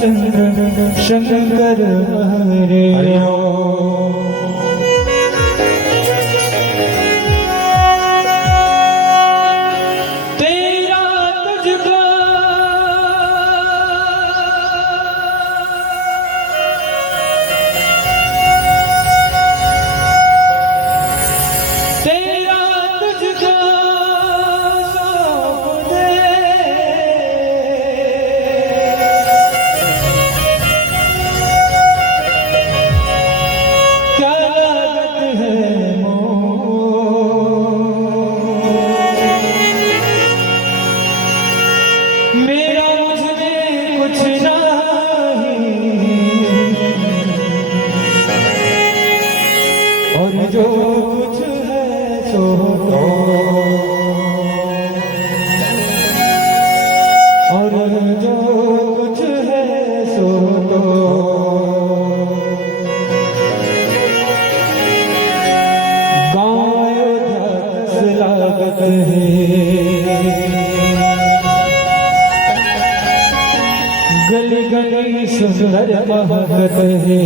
चंद्र शंकर हरे तेरा तुझको तेरा तुझको सौंप दे मेरा मुझमें कुछ नहीं और जो कुछ है सो और जो कुछ है सो गाँव अयोध्या से लागत है गली गली सुंदर महकत है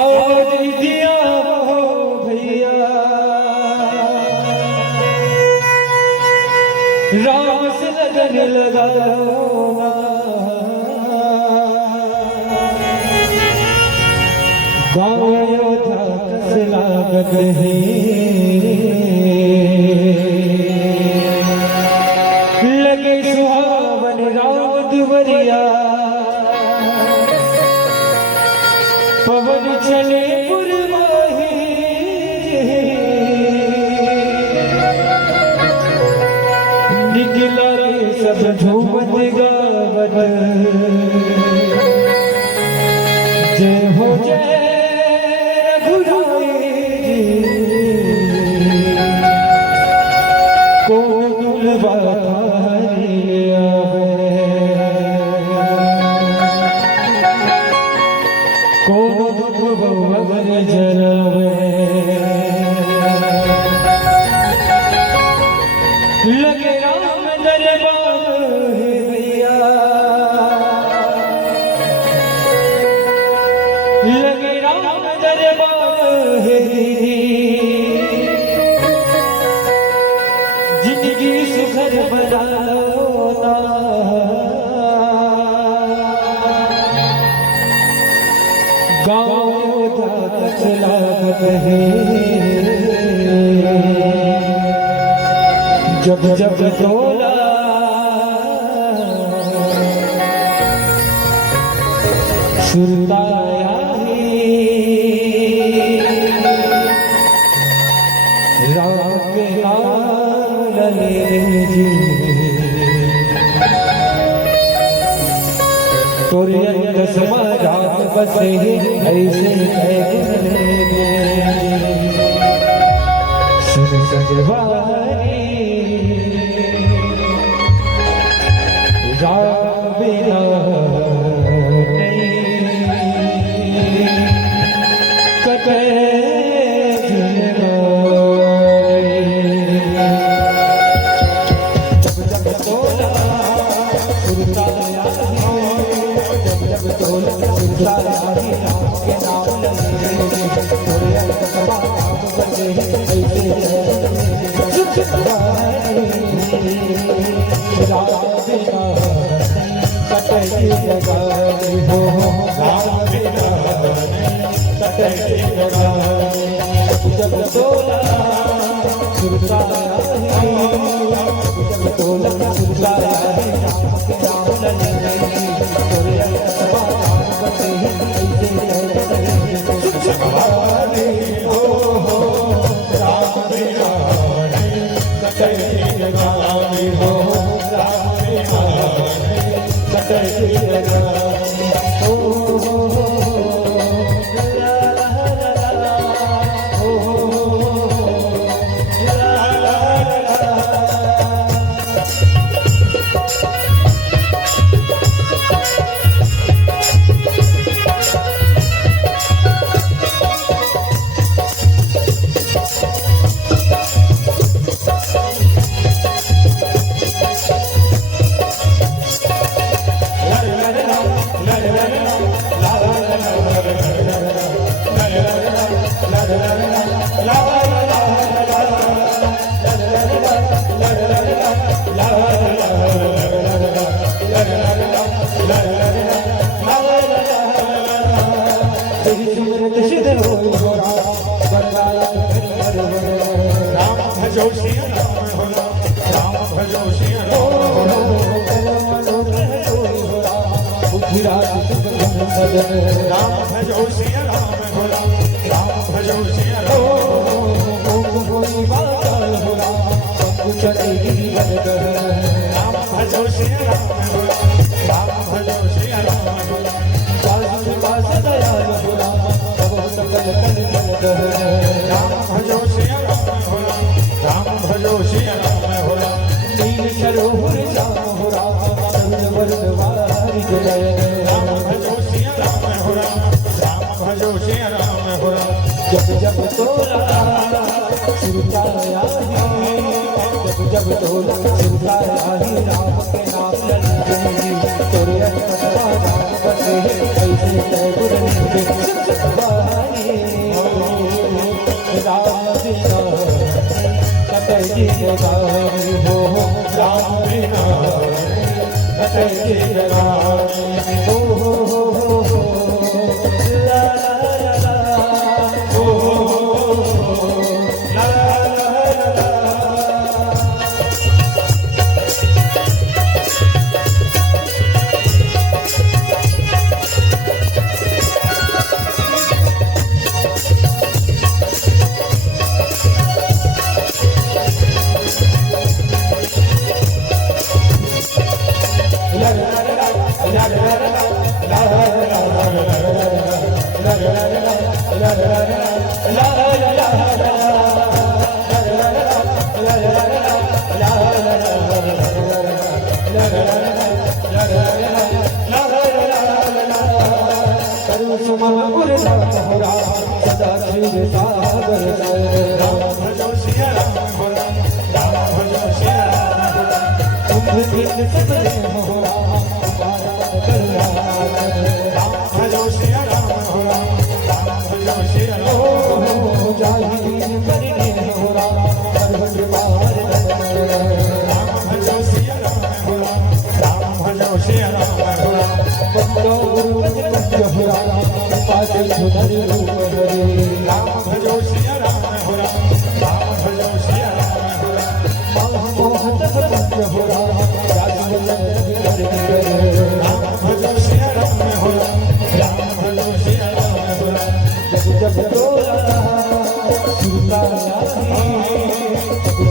आओ दीदिया हो भैया राम से लगन लगा गाँव अयोध्या से लागत है लगे सुहावन राम दुवरिया पवन चले पुरवाही निकला रे सब झूमत गावत जय हो जय रघुराई कौन तुलवा लगे राम दरबार है भैया लगे राम दरबार है जिंदगी सुखद बनाना गाँव लागत है जब जब तोला सुरताया राम के नाम ले जी तोरे अंत समाजात बसे ऐसे सुन सजवारी राम बिना नहीं कटे जब जब तोला सुरताया जब तोला सुरताया के नाम ले तोरे अंत समाजात बसे ऐसे कटकी लगाई हो कटकी लगाई जब तोला सुरताया जब तोला सुरताया राम भजो सिया राम राम भजो सिया राम राम भजो सिया राम राम भजो सिया राम राम भजो सिया राम राम भजो सिया राम राम भजो सिया राम नील सरोवर श्याम हो राम सर्ववर्णवारी जय राम भजो सिया राम राम भजो सिया राम जब जब तोला सुरताया जब तोला सुरताया राम के नाम लगी तोरे अटपटा राम बसे ऐसे तय गुरनीते राम बिना कतई जगाई हो राम बिना कतई जगाई हो ला ला ला ओ ला ला ला ला सदा क्षीर सागर राम भजो सिया राम राम भजो सिया राम राम भजो सिया राम राम भजो सिया राम राम भजो सिया राम राम भजो सिया राम राम भजो सिया राम राम भजो सिया राम राम भजो सिया राम राम भजो सिया राम जब तोला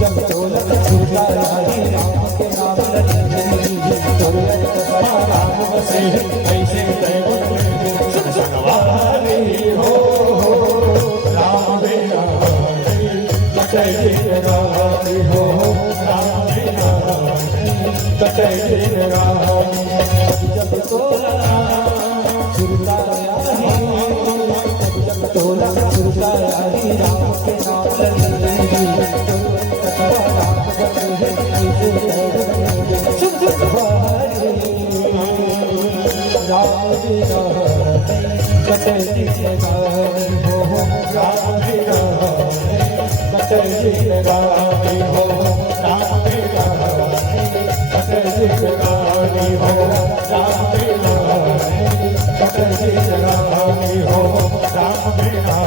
जब तोला राम के नाम राम बसे ऐसे तय सगवारी हो राम बिना कतई जगाई हो राम बिना कतई जगाई जब तोला तोला राम के नाम राम बिना कतई जगाई हो राम बिना कतई जगाई हो राम बिना कतई जगाई हो राम बिना कतई जगाई हो राम बिना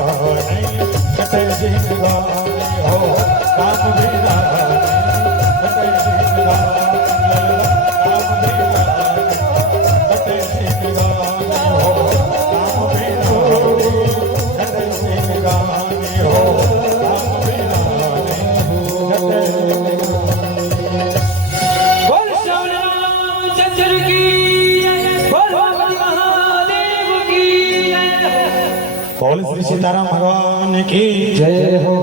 कतई जगाई हो राम बिना कतई श्री सीताराम भगवान की जय हो।